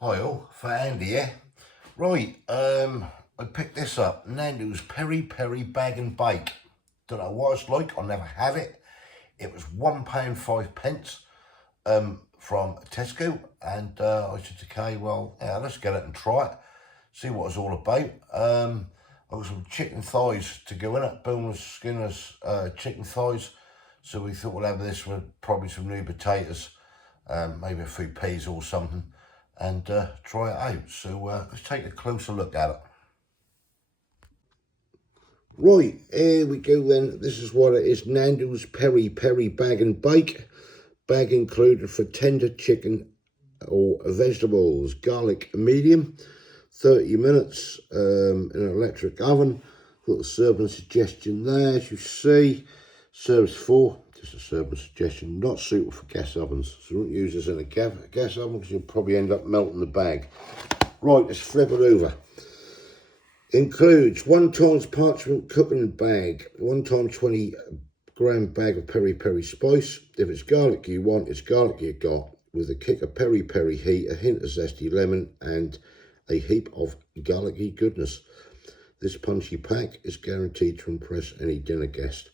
Hi all, for Andy here. Right, I picked this up, Nando's Peri Peri Bag and Bake. Don't know what it's like, I'll never have it. It was £1.05 from Tesco, and I said, okay, well, yeah, let's get it and try it, see what it's all about. I got some chicken thighs to go in it, boneless, skinless chicken thighs. So we thought we'll have this with probably some new potatoes, maybe a few peas or something, and try it out. So let's take a closer look at it. Right, here we go then. This is what it is, Nando's Peri Peri Bag and Bake. Bag included for tender chicken or vegetables. Garlic medium, 30 minutes in an electric oven. Little serving suggestion there, as you see. Serves for, just a serving suggestion, not suitable for gas ovens. So don't use this in a gas oven because you'll probably end up melting the bag. Right, let's flip it over. Includes 1 times parchment cooking bag, 1 times 20 gram bag of peri peri spice. If it's garlic you want, it's garlic you got, with a kick of peri peri heat, a hint of zesty lemon, and a heap of garlicky goodness. This punchy pack is guaranteed to impress any dinner guest.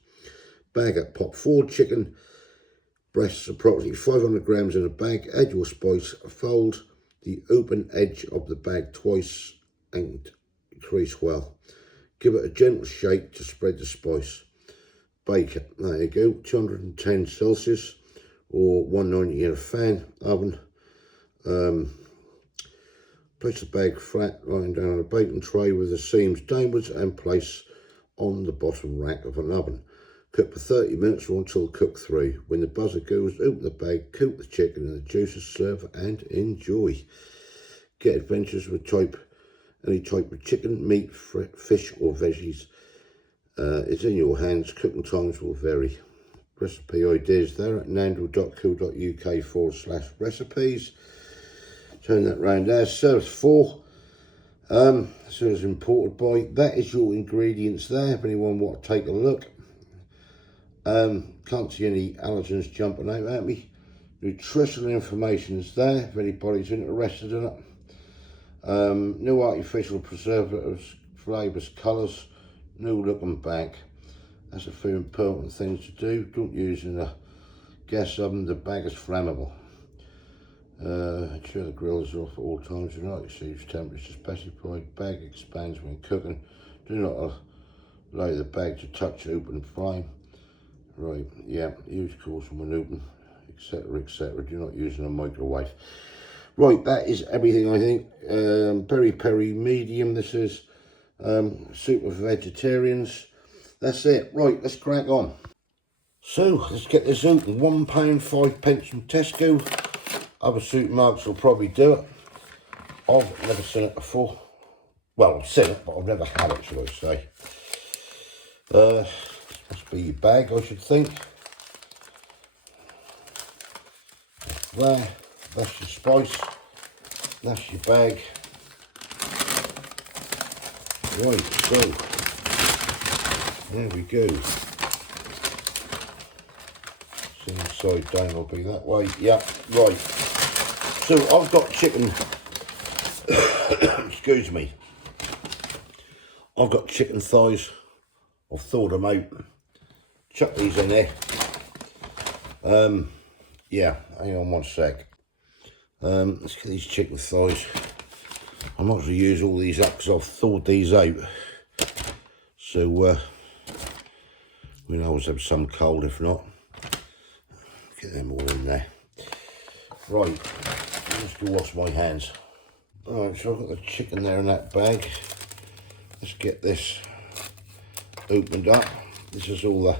Bag at pop 4 chicken breasts, approximately 500 grams in a bag. Add your spice, fold the open edge of the bag twice and crease well. Give it a gentle shake to spread the spice. Bake it. There you go, 210 Celsius or 190 in a fan oven. Place the bag flat, lying down on a baking tray with the seams downwards, and place on the bottom rack of an oven. Cook for 30 minutes or until cooked through. When the buzzer goes, open the bag, coat the chicken in the juices, serve and enjoy. Get adventurous with any type of chicken, meat, fish or veggies. It's in your hands. Cooking times will vary. Recipe ideas there at nando.co.uk/recipes. Turn that round there. Serves for. So it's imported by. That is your ingredients there. If anyone want to take a look. Can't see any allergens jumping out at me. Nutritional information is there if anybody's interested in it. No artificial preservatives, flavours, colours, no looking back. That's a few important things to do. Don't use in a gas oven, the bag is flammable. Ensure the grill is off at all times. Do not exceed temperature specified. Bag expands when cooking. Do not allow the bag to touch open flame. Right, yeah, use caution when open, etc, etc. Do not use in a microwave. Right, that is everything, I think. Peri Peri medium, this is super vegetarians. That's it. Right, let's crack on. So, let's get this open. £1.05 from Tesco. Other supermarkets will probably do it. I've never seen it before. Well, I've seen it, but I've never had it, shall I say. Must be your bag, I should think. There, that's your spice. That's your bag. Right, so there we go. Same side down will be that way. Yeah, right. So I've got chicken. Excuse me. I've got chicken thighs. I've thawed them out. Chuck these in there. Yeah, hang on one sec. Let's get these chicken thighs. I might as well use all these up because I've thawed these out. So we'll always have some cold if not. Get them all in there. Right, let's go wash my hands. Alright, so I've got the chicken there in that bag. Let's get this opened up. This is all the,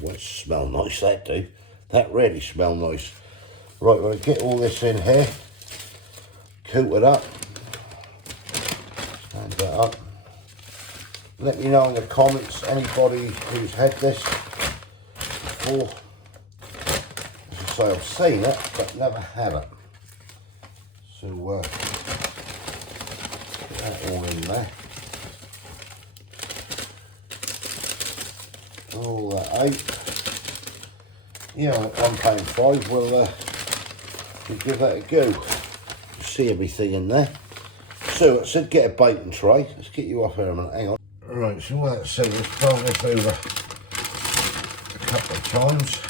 well, it smell nice, that do. That really smell nice. Right, we're going to get all this in here. Coat it up. Stand that up. Let me know in the comments, anybody who's had this before. As I say, I've seen it, but never had it. So, get that all in there. All that out. Yeah, at £1.05, we'll give that a go. See everything in there. So I said get a baking tray. Let's get you off here a minute, hang on. Right, so what that said, let's fold this over a couple of times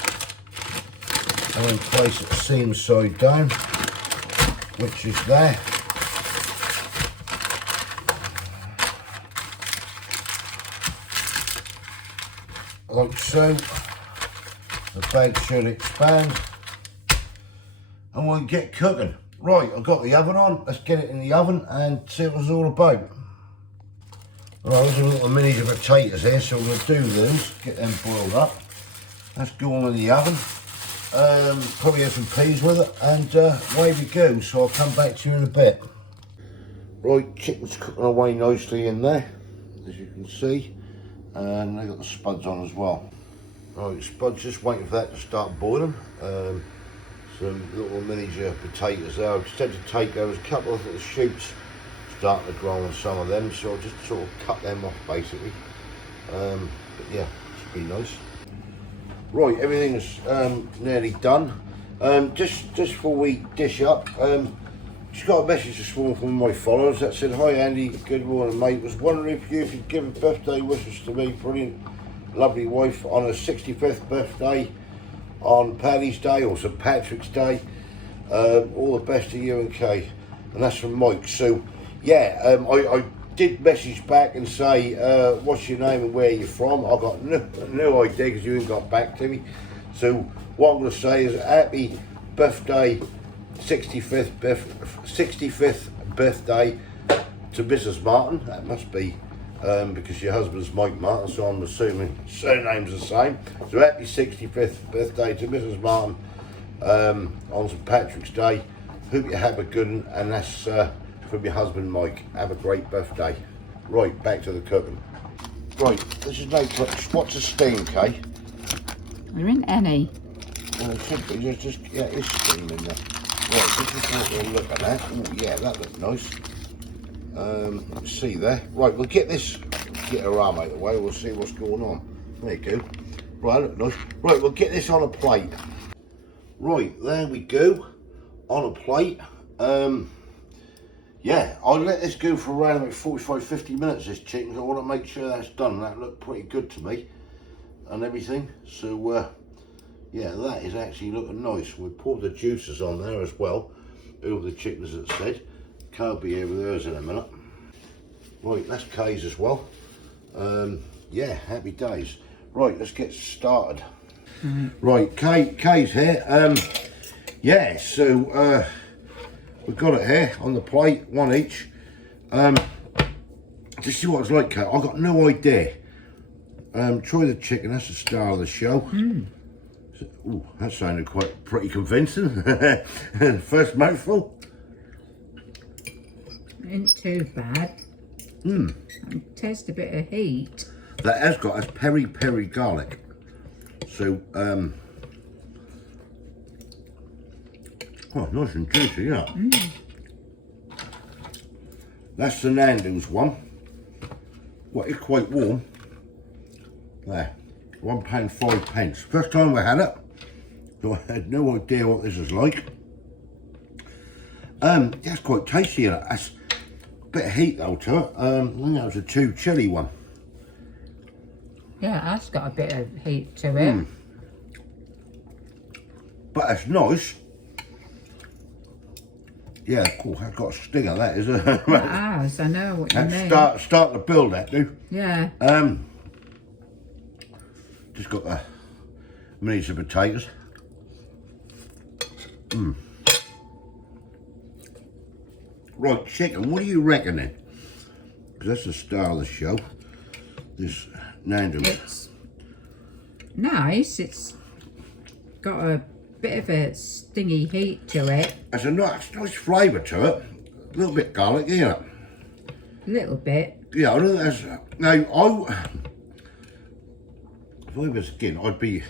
and then place it seam side down, which is there. Like so. The bag should expand and we'll get cooking. Right, I've got the oven on. Let's get it in the oven and see what it's all about. Right, there's a little minis of potatoes here, so we're going to do those, get them boiled up. Let's go on in the oven. Probably have some peas with it, and away we go. So I'll come back to you in a bit. Right, chicken's cooking away nicely in there, as you can see, and they've got the spuds on as well. Right, spuds, just waiting for that to start boiling. Some little miniature potatoes there. I've just had to take, there was a couple of little shoots starting to grow on some of them, so I'll just sort of cut them off basically. But yeah, should be nice. Right, everything's nearly done. Just before we dish up, just got a message this morning from my followers that said, "Hi Andy, good morning mate. Was wondering if you could give a birthday wishes to me, brilliant, lovely wife on her 65th birthday on Paddy's Day or St Patrick's Day. All the best to you and Kay." And that's from Mike. So yeah, I did message back and say, what's your name and where you're from? I got no idea because you ain't got back to me. So what I'm going to say is happy birthday, 65th birthday to Mrs. Martin. That must be because your husband's Mike Martin, so I'm assuming surname's the same. So happy 65th birthday to Mrs. Martin on St Patrick's Day. Hope you have a good one, and that's from your husband Mike. Have a great birthday. Right, back to the cooking. Right, this is no clutch. What's a steam, Kay? There isn't any. Well, it should be. Just yeah, it's steam in there. Right, this is what we're looking at. Oh yeah, that looks nice. See there. Right, we'll get this, get her arm out of the way. We'll see what's going on. There you go. Right, look nice. Right, we'll get this on a plate. Right, there we go. On a plate. Yeah, I'll let this go for around about 45-50 minutes, this chicken. I want to make sure that's done. That looked pretty good to me and everything. So yeah, that is actually looking nice. We'll pour the juices on there as well over the chicken, as it said. Kay'll be here with hers in a minute. Right, that's Kay's as well. Yeah, happy days. Right, let's get started. Right, Kay's here. Yeah, so we've got it here on the plate, one each. To see what it's like, Kay, I've got no idea. Try the chicken, that's the star of the show. So, ooh, that sounded pretty convincing. First mouthful. Ain't too bad. Taste a bit of heat. That has got a peri peri garlic. So, oh, nice and juicy, yeah. That's the Nando's one. Well, it's quite warm. There, £1.05. First time we had it, so I had no idea what this is like. That's quite tasty. That's a bit of heat though to it. I think that was a too chilly one. Yeah, that's got a bit of heat to it. But it's nice. Yeah, cool. I've got a stinger, that is. It has, I know what you mean. Start to build that, do. Yeah. Just got the minis of potatoes. Right, chicken, what are you reckoning? Because that's the star of the show. This Nando. It's nice. It's got a bit of a stingy heat to it. There's a nice flavour to it. A little bit garlic, isn't it? A little bit. Yeah, I know that's... Now, if I was skin, I'd be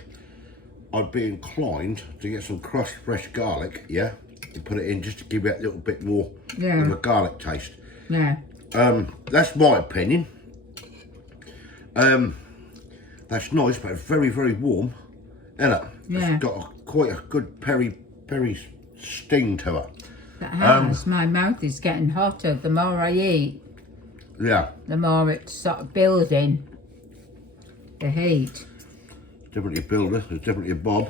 inclined to get some crushed fresh garlic, yeah, and put it in just to give it a little bit more of a garlic taste. Yeah. That's my opinion. That's nice, but very, very warm, isn't it? Yeah. It's got quite a good peri sting to it. That has. My mouth is getting hotter. The more I eat, Yeah. the more it's sort of building the heat. Different to your builder, it's different to your Bob.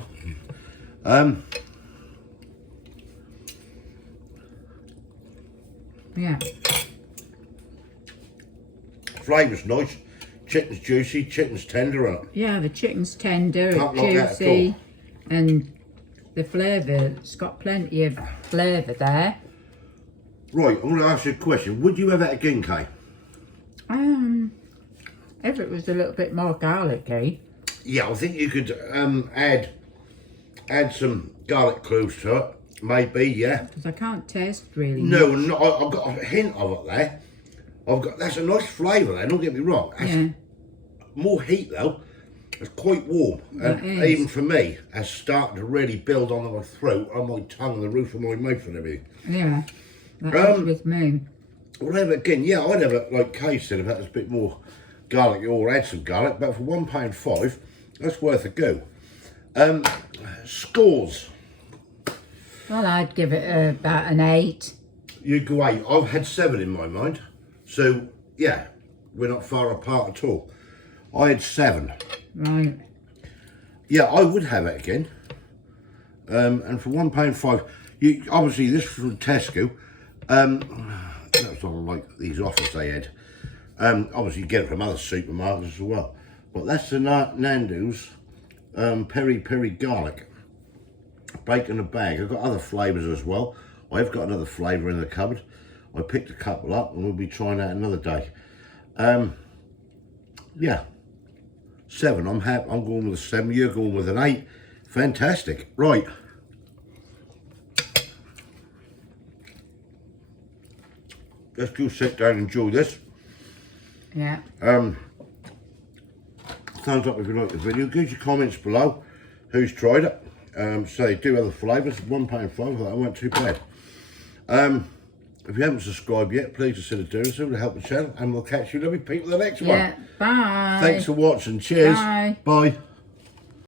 Yeah. Flavour's nice. Chicken's juicy, chicken's tender. Yeah, the chicken's tender, Can't it's knock that at juicy, all. and the flavour, it's got plenty of flavour there. Right, I'm going to ask you a question. Would you have that again, Kay? If it was a little bit more garlicky. Yeah, I think you could add some garlic cloves to it. Maybe, yeah. Because I can't taste really No, much. no, I've got a hint of it there. That's a nice flavour there, don't get me wrong. That's Yeah. more heat though. It's quite warm. That And is. even for me, it's starting to really build on my throat, on my tongue, and the roof of my mouth and everything. Yeah, that is with me. Whatever, again, yeah, I'd have it like Kay said, if that was a bit more garlic or add some garlic, but for £1.5, that's worth a go. Scores. Well, I'd give it about an 8. You go 8. I've had 7 in my mind. So, yeah, we're not far apart at all. I had 7. Right. Yeah, I would have it again. And for £1.5, obviously this was from Tesco. That's not like these offers they had. Obviously you get it from other supermarkets as well. But that's the Nando's Peri Peri garlic. Bacon in a bag. I've got other flavours as well. I've got another flavour in the cupboard. I picked a couple up and we'll be trying that another day. Yeah. 7. I'm happy. I'm going with a 7. You're going with an 8. Fantastic. Right. Let's go sit down and enjoy this. Yeah. Thumbs up if you like the video. Give your comments below who's tried it. So they do other flavours. £1.5. I thought that weren't too bad. If you haven't subscribed yet, please consider doing so to help the channel, and we'll catch you lovely people in the next one. Yeah. Bye. Thanks for watching. Cheers. Bye. Bye.